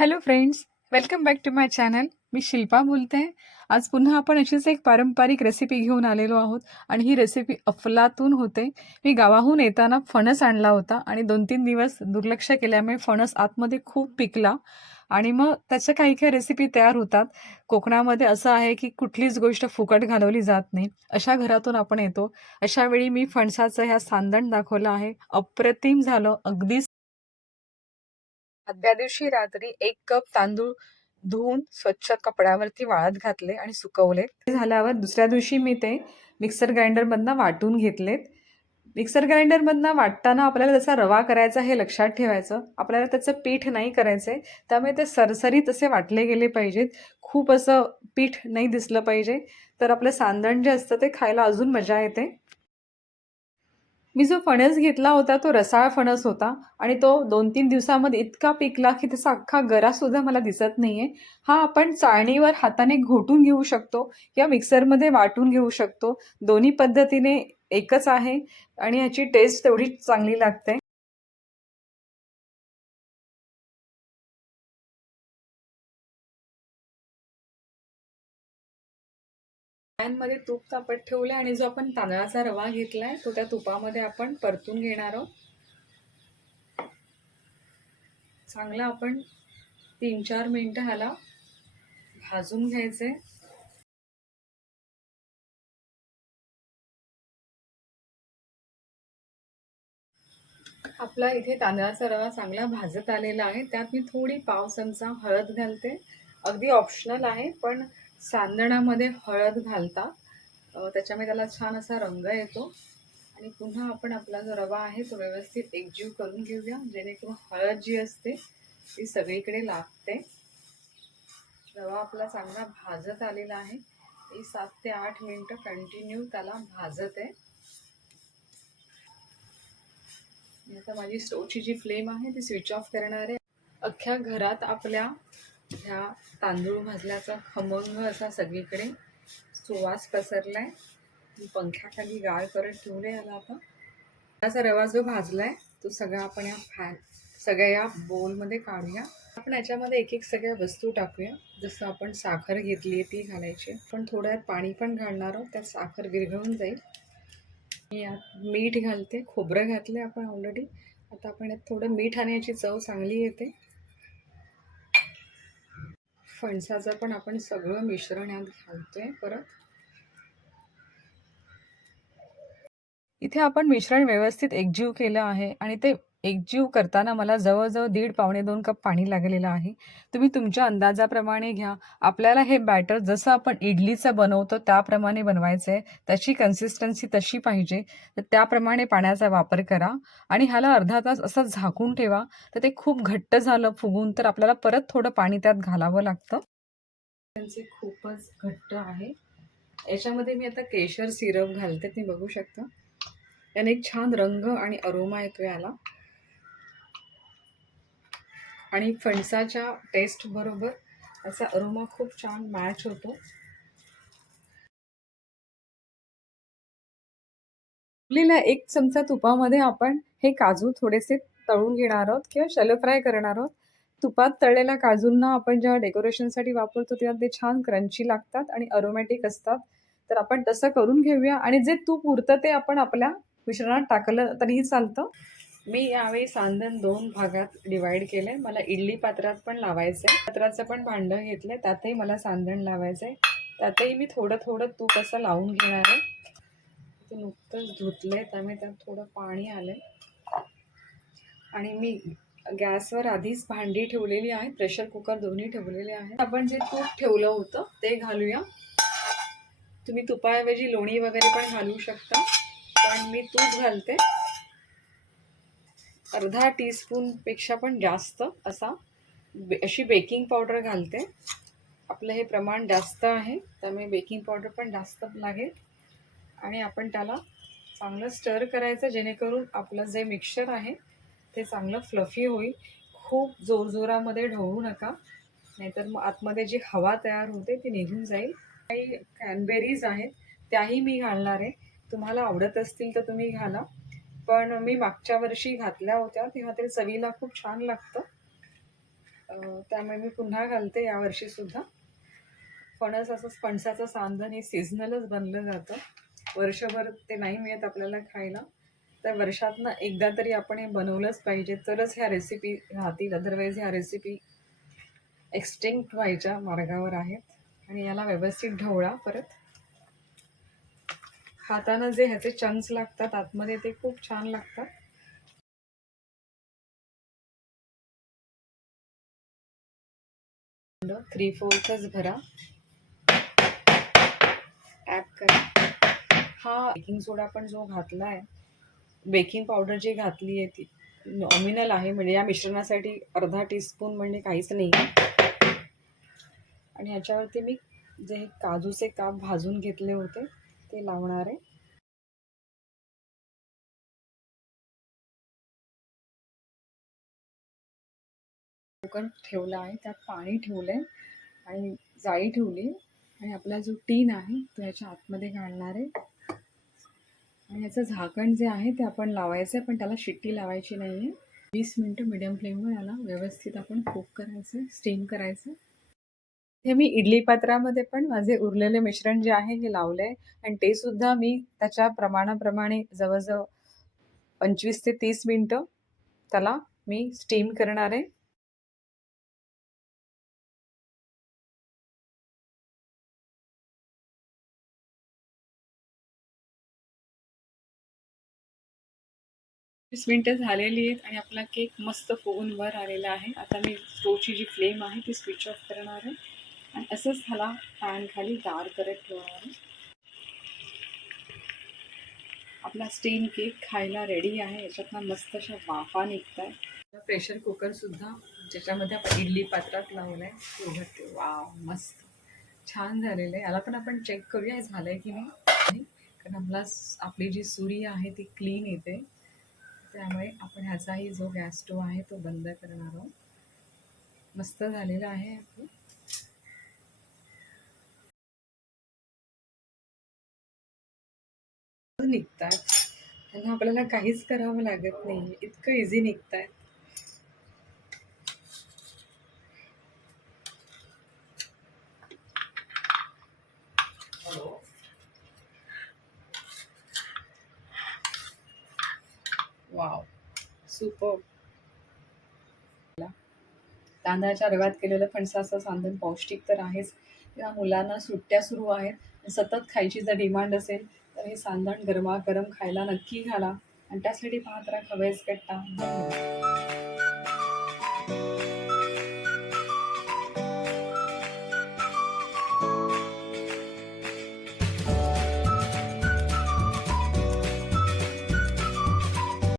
Hello friends welcome back to my channel मी शिल्पा बोलते आज पुन्हा आपण अशीच एक पारंपरिक रेसिपी घेऊन आलेलो आहोत आणि ही रेसिपी अफलातून होते. मी गावाहून येताना फणस आणला होता आणि दोन तीन दिवस दुर्लक्ष केल्यामुळे फणस आतमध्ये खूप पिकला आणि मग त्याच्या काही काही रेसिपी तयार होतात. कोकणामध्ये असं आहे की कुठलीच गोष्ट फुकट घालवली जात नाही. अशा घरातून आपण येतो. अशा वेळी मी फणसाचं ह्या सांदण दाखवलं आहे. अप्रतिम झालं. अगदी आदल्या दिवशी रात्री एक कप तांदूळ धुवून स्वच्छ कपड्यावरती वाळत घातले आणि सुकवले. ते झाल्यावर दुसऱ्या दिवशी मी ते मिक्सर ग्राइंडरमधनं वाटून घेतलेत. मिक्सर ग्राइंडरमधनं वाटताना आपल्याला जसा रवा करायचा हे लक्षात ठेवायचं. आपल्याला त्याचं पीठ नाही करायचं आहे त्यामुळे ते सरसरीत असे वाटले गेले पाहिजेत. खूप असं पीठ नाही दिसलं पाहिजे. तर आपलं सांदण जे असतं ते खायला अजून मजा येते. मी जो फणस घेतला होता तो रसाळ फणस होता आणि तो दोन तीन दिवसामध्ये इतका पिकला की त्याचा अख्खा गरासुद्धा मला दिसत नाही आहे हा आपण चाळणीवर हाताने घोटून घेऊ शकतो किंवा मिक्सरमध्ये वाटून घेऊ शकतो. दोन्ही पद्धतीने एकच आहे आणि ह्याची टेस्ट तेवढी चांगली लागते. पॅनमध्ये तूप तापत ठेवले आणि जो आपण तांदळाचा रवा घेतलाय तो त्या तुपामध्ये आपण परतून घेणार आहोत. चांगला आपण तीन चार मिनटं ह्याला भाजून घ्यायचे आपला इथे तांदळाचा रवा चांगला भाजत आलेला आहे. त्यात मी थोडी पाव चमचा हळद घालते. अगदी ऑप्शनल आहे पण सांदणामध्ये हळद घालता. त्याच्यामुळे त्याला छान असा रंग येतो. आणि पुन्हा आपण आपला जो रवा आहे तो व्यवस्थित एकजीव करून घेऊया. जेणेकरून हळद जी असते ती सगळीकडे लागते. रवा आपला चांगला भाजत आलेला आहे. ही सात ते आठ मिनटं कंटिन्यू त्याला भाजत आहे. आता माझी स्टोवची जी फ्लेम आहे ती स्विच ऑफ करणार आहे. अख्ख्या घरात आपल्या ह्या तांदूळ भाजल्याचा खमंग असा सगळीकडे सुवास पसरलाय. पंख्याखाली गाळ करत ठेवले याला आता. त्याचा रवा जो भाजलाय तो सगळा आपण या फॅन सगळ्या या बोलमध्ये काढूया. आपण याच्यामध्ये एक एक सगळ्या वस्तू टाकूया. जसं आपण साखर घेतली आहे ती घालायची. पण थोड्यात पाणी पण घालणार आहोत. त्यात साखर विरघळून जाईल. यात मीठ घालते. खोबरं घातले आपण ऑलरेडी आता आपण यात थोडं मीठ आणि याची चव चांगली येते. फणसाचं पण आपण सगळं मिश्रण यात घालतोय परत. इथे आपण मिश्रण व्यवस्थित एकजीव केलं आहे आणि ते एकजीव करताना मला जवळजवळ दीड पावणे दोन कप पाणी लागलेलं आहे. तुम्ही तुमच्या अंदाजाप्रमाणे घ्या. आपल्याला हे बॅटर जसं आपण इडलीचं बनवतो त्याप्रमाणे बनवायचं आहे त्याची कन्सिस्टन्सी तशी पाहिजे. तर त्याप्रमाणे पाण्याचा वापर करा. आणि ह्याला अर्धा तास असं झाकून ठेवा. तर ते खूप घट्ट झालं फुगून तर आपल्याला परत थोडं पाणी त्यात घालावं लागतं. त्यांचे खूपच घट्ट आहे. याच्यामध्ये मी आता केशर सिरप घालते. तुम्ही बघू शकता. याने एक छान रंग आणि अरोमा येतो याला. आणि फणसाच्या टेस्ट बरोबर याचा अरोमा खूप छान मॅच होतो. आपल्याला एक चमचा तुपामध्ये आपण हे काजू थोडेसे तळून घेणार आहोत किंवा शॅलो फ्राय करणार आहोत. तुपात तळलेल्या काजूंना आपण जेव्हा डेकोरेशनसाठी वापरतो तेव्हा ते छान क्रंची लागतात आणि अरोमॅटिक असतात. तर आपण तसं करून घेऊया आणि जे तूप उरतं ते आपण आपल्या मिश्रणात टाकलं तरीही चालतं. मी यावेळी सांदन दोन भागात डिवाईड केलं आहे मला इडली पात्रात पण लावायचं आहे पात्राचं पण भांडं घेतलं आहे त्यातही मला सांदण लावायचं आहे त्यातही मी थोडं थोडं तूप असं लावून घेणार आहे. ते नुकतंच धुतलं आहे त्यामुळे त्यात थोडं पाणी आलं आणि मी गॅसवर आधीच भांडी ठेवलेली आहे. प्रेशर कुकर दोन्ही ठेवलेले आहेत आपण जे तूप ठेवलं होतं ते घालूया. तुम्ही तुपाऐवजी लोणी वगैरे पण घालू शकता. पण मी तूप घालते. अर्धा टीस्पूनपेक्षा पण जास्त असा बे अशी बेकिंग पावडर घालते. आपलं हे प्रमाण जास्त आहे त्यामुळे बेकिंग पावडर पण जास्त लागेल. आणि आपण त्याला चांगलं स्टर करायचं जेणेकरून आपलं जे मिक्सचर आहे ते चांगलं फ्लफी होईल. खूप जोरजोरामध्ये ढवळू नका. नाहीतर मग आतमध्ये जी हवा तयार होते ती निघून जाईल. काही कॅनबेरीज आहेत त्याही मी घालणार आहे. तुम्हाला आवडत असतील तर तुम्ही घाला. पण मी मागच्या वर्षी घातल्या होत्या तेव्हा ते चवीला खूप छान लागतं. त्यामुळे मी पुन्हा घालते यावर्षीसुद्धा फणस असं फणसाचं सांधन हे सिझनलच बनलं जातं. वर्षभर ते नाही मिळत आपल्याला खायला. तर वर्षातनं एकदा तरी आपण हे बनवलंच पाहिजे. तरच ह्या रेसिपी राहतील. अदरवाईज ह्या रेसिपी एक्स्टिंक्ट व्हायच्या मार्गावर आहेत. आणि याला व्यवस्थित ढवळा परत. खाताना जे ह्याचे चंक्स लागतात आतमध्ये ते खूप छान लागतात. थ्री फोर्थच भरा. ॲप करा. हा बेकिंग सोडा पण जो घातला आहे बेकिंग पावडर जी घातली आहे ती नॉमिनल आहे म्हणजे या मिश्रणासाठी अर्धा टीस्पून म्हणजे काहीच नाही. आणि ह्याच्यावरती मी जे हे काजूचे काप भाजून घेतले होते ते लावणार आहे. कुकर ठेवला आहे त्यात पाणी ठेवलं आहे आणि जाळी ठेवली आणि आपला जो टीन आहे तो ह्याच्या आतमध्ये घालणार आहे. आणि याचं झाकण जे आहे ते आपण लावायचं आहे पण त्याला शिट्टी लावायची नाही आहे वीस मिनटं मिडियम फ्लेमवर याला व्यवस्थित आपण कुक करायचं स्टीम करायचं. हे मी इडली पात्रामध्ये पण माझे उरलेले मिश्रण जे आहे हे लावले आहे आणि ते सुद्धा मी त्याच्या प्रमाणाप्रमाणे जवळजवळ पंचवीस ते तीस मिनटं त्याला मी स्टीम करणार आहे. वीस मिनटं झालेली आहेत आणि आपला केक मस्त फोनवर वर आलेला आहे. आता मी स्टोवची जी फ्लेम आहे ती स्विच ऑफ करणार आहे. आणि असंच ह्याला पॅन खाली गार करत ठेवणार आपला स्टीम केक खायला रेडी आहे. याच्यातनं मस्त अशा वाफा निघत आहे प्रेशर कुकरसुद्धा ज्याच्यामध्ये आपण इडली पात्रात लावलं आहे ते उघडते वा मस्त. छान झालेलं आहे. याला पण आपण चेक करूया झालं आहे की नाही. कारण आपला आपली जी सुरी आहे ती क्लीन येते. त्यामुळे आपण ह्याचाही जो गॅस स्टोव आहे तो बंद करणार आहोत. मस्त झालेला आहे. आपलं निघतात. त्यांना आपल्याला काहीच करावं लागत नाही. इतकं इझी निघतात वाव. सुपर. तांदळाच्या रव्यात केलेलं फणसाचं सांदण पौष्टिक तर आहेच. किंवा मुलांना सुट्ट्या सुरू आहेत. सतत खायची जर डिमांड असेल तर हे गरमा गरम खायला नक्की घाला. आणि त्यासाठी पाहत राहा खवेच कट्टा